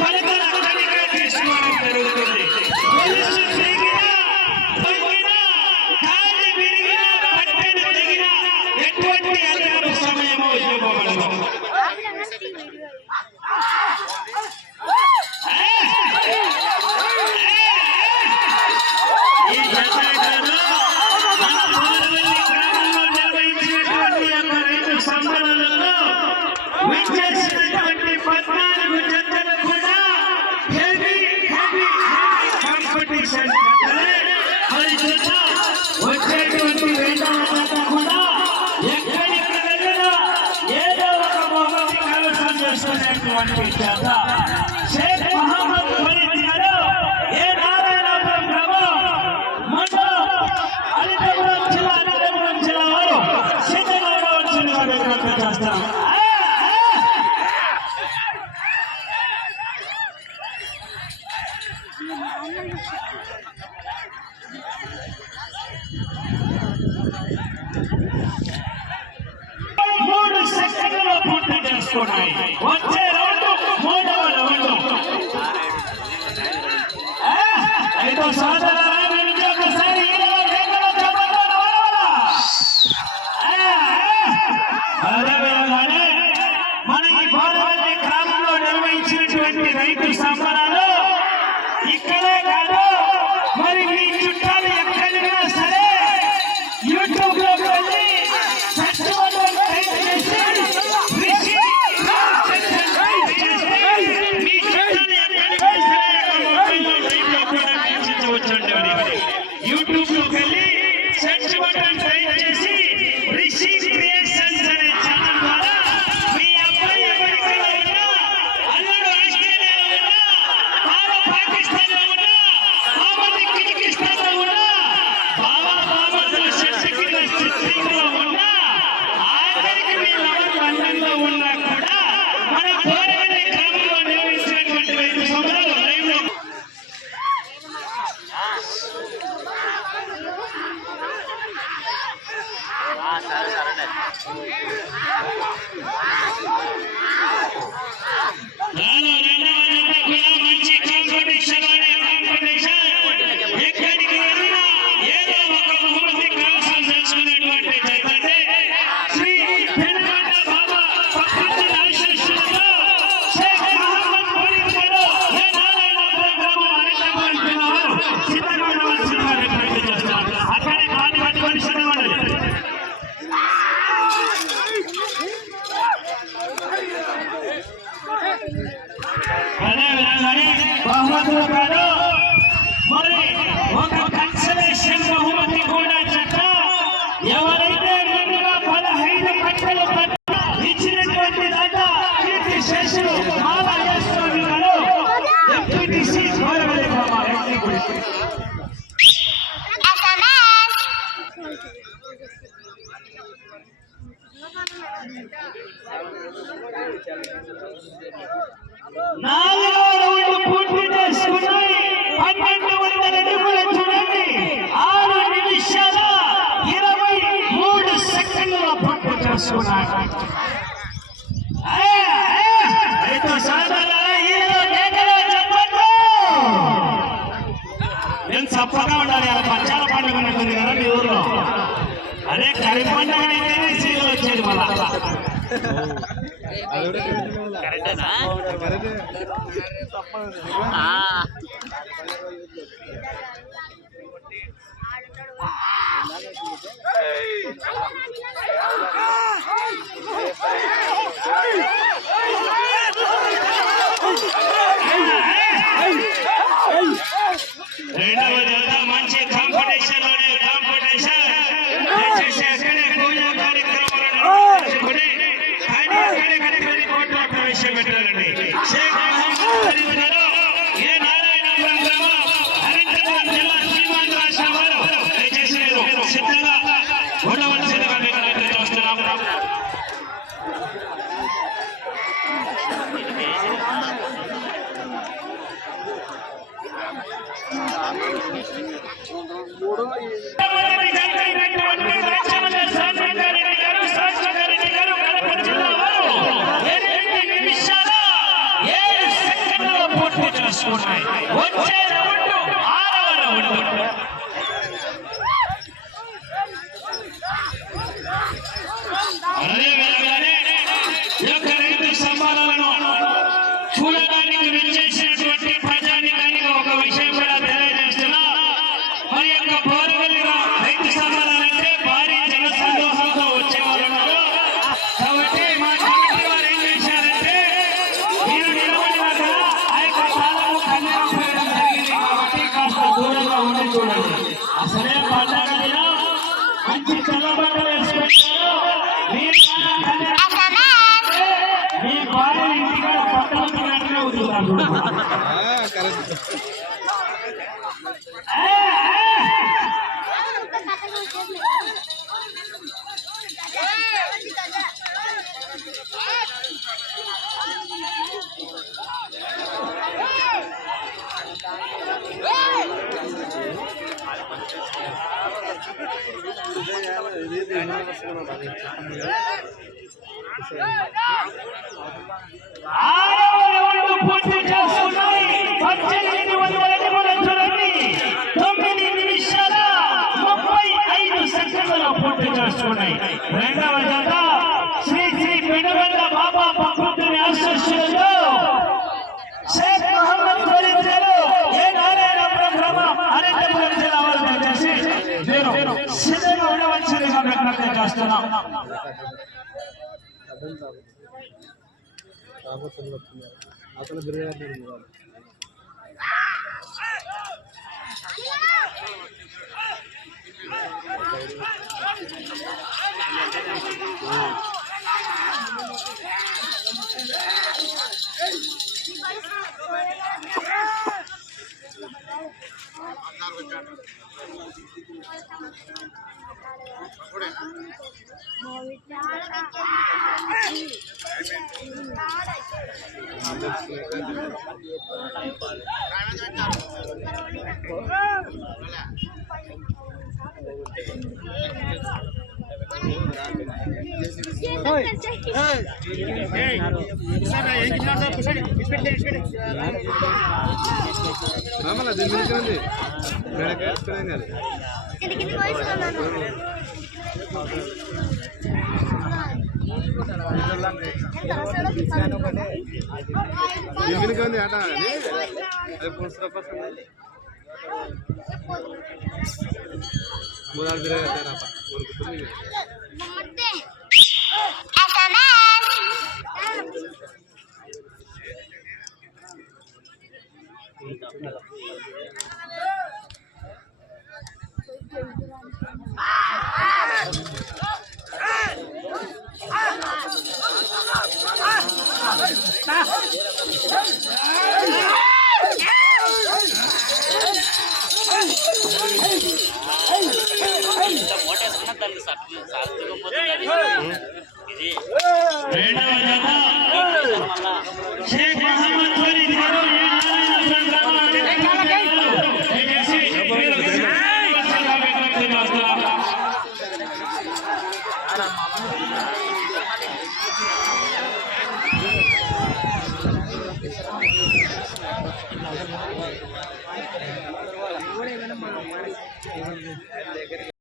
కొలతల తనిఖీ తీసుకోవడం జరుగుతుంది. గొలుసు తెగినా, వంగినా, కాలి విరిగినా, బట్టలు తెగినా ఎటువంటి అదనపు సమయము ఇవ్వబడదు. ఈ జతగారు మన పోరవల్లి గ్రామంలో నిర్వహించినటువంటి యొక్క 2 సంబరాలలో విచ్చేసినటువంటి 14 జతలు కూడా హెవీ కాంపిటీషన్. మరి జత వచ్చేటువంటి 2వ జత కూడా ఎక్కడికి వెళ్ళినా ఏదో ఒక బహుమతి కైవసం చేసుకునేటువంటి జత. షేక్ మహమ్మద్ ఫరీద్ గారు ఏ నారాయణపురం గ్రామం అనంతపురం జిల్లా వారు సిద్ధంగా ఉండవలసిందిగా విజ్ఞప్తి చేస్తాం. మూడు సెకండ్లలో పూర్తి చేసుకున్నాయి. వచ్చే రౌండ్ 3వ రౌండ్. అయితే సోదరులారా, మీరు ఒకసారి అదేవిధంగానే మన ఈ పోరవల్లి గ్రామంలో నిర్వహించినటువంటి రైతు సంబరాలు ఇక్కడే కాదు, మరి మీ చుట్టాలు ఎక్కడికైనా సరే యూట్యూబ్ లో వెళ్ళి యూట్యూబ్ లోకి వెళ్ళి సెర్చ్ బటన్ టైప్ చేసి రిషి క్రియేషన్స్ అనే ఛానల్ ద్వారా మీ అబ్బాయి అమెరికాలో ఉన్నా, అల్లుడు ఆస్ట్రేలియాలో ఉన్నా, బావ పాకిస్తాన్లో ఉన్నా, బావది కిర్గిస్థాన్లో ఉన్నా, బావదులు శశిలో ఉన్నా, ఆఖరికి మీ లవర్ లండన్లో ఉన్నా కూడా మన పోరవల్లి గ్రామంలో నిర్వహించినటువంటి రైతు సంబరాలు లైవ్ లో మంచి కాంపిటీషన్ ఎక్కడికి వెళ్ళినా ఏదో ఒక బహుమతి కైవసం చేసుకునేటువంటి జత శ్రీ పెనుగొండ బాబా ప్రకృతి ఆశీస్సులతో షేక్ మహమ్మద్ ఫరీద్ గారు ఏ నారాయణపురం గ్రామం అనంతపురం జిల్లా వారు సిద్ధంగా ఉండవలసిందిగా విజ్ఞప్తి చేస్తున్నారు. అక్కడే కాని పట్టుకొని సిద్ధపడాలి. అదేవిధంగానే బహుమతులు కాదు, మరి ఒక కన్సలేషన్ బహుమతి కూడా జత. ఎవరైతే ముందుగా 15 కట్టలు ఇచ్చినటువంటి దాకా కీర్తి శేషులు మాలాగేశ్వరి గారు ఎంపీటీసీ పోరవల్లి గ్రామం. నాలుగో రౌండ్ పూర్తి చేసుకున్నాయి. 1200 అడుగులు చూడండి, 6 నిమిషాల 23 సెకండ్ల పూర్తి చేసుకున్నాయి. అయితే సోదరులారా, ఈరోజు కేకలు చెప్పండి. నేను చప్పగా ఉండాలి. అలా పచ్చాల పండుగ ఉంటుంది కదా మీ ఊర్లో, అదే కరి పండుగ అయితేనే సీరియల్ వచ్చేది మళ్ళా. కరెక్టేనా? రెండవ జత మంచి కాంపిటీషన్ దయచేసి అక్కడే పూజా కార్యక్రమాలను నిర్వహించుకుని కోర్టులో ప్రవేశపెట్టాలండి. షేక్ మహమ్మద్ ఫరీద్ గారు ఏ నారాయణపురం గ్రామం అనంతపురం జిల్లా శ్రీమాన్ రాష్ట్ర వారు దయచేసి సిద్ధంగా ఉండవలసిందిగా విజ్ఞప్తి చేస్తున్నాం. కాసుకున్నాయి. వచ్చే రౌండ్ 6వ రౌండ్. అదేవిధంగానే ఈ యొక్క రైతు సంబరాలను చూడడానికి విచ్చేసినటువంటి ప్రజానికానికి ఒక విషయం కూడా తెలియజేస్తున్నా. మరి యొక్క పోరవల్లి రైతు సంబరాలంటే భారీ జన సందోహంతో వచ్చేవారు ఉన్నారు. కాబట్టి మా కమిటీ వారు ఏం చేశారంటే మీరు నిలబడినాక ఆ యొక్క స్థానంలో కళ్యాణం చేయడం జరిగింది. కాబట్టి కాస్త దూరంగా ఉండి చూడండి. అసలే పండగ దినం మంచి తెల్లబట్టలు వేసుకుంటారు. మీ భార్య ఇంటికాడ పక్కన వెంటనే వదులుతారు. పూర్తి చేస్తున్నాయి. 18 అడుగుల చూడండి. 9 నిమిషాల 35 సెకండ్లలో పూర్తి చేస్తున్నాయి. రెండవ జత శ్రీ శ్రీ పెనుగొండ బాబా ప్రకృతిని ఆశీస్సులతో షేక్ మహమ్మద్ కోరించారు. ఏ నారాయణపురం గ్రామం అనంతపురం జిల్లా వారు దయచేసి నేను సిద్ధంగా ఉండవలసిందిగా విజ్ఞప్తి చేస్తున్నాం. అసలు బిర్యానీ ఆట అది పుస్తక మూడాలు తిరగ షేక్ మహమ్మద్ ఫరీద్ గారు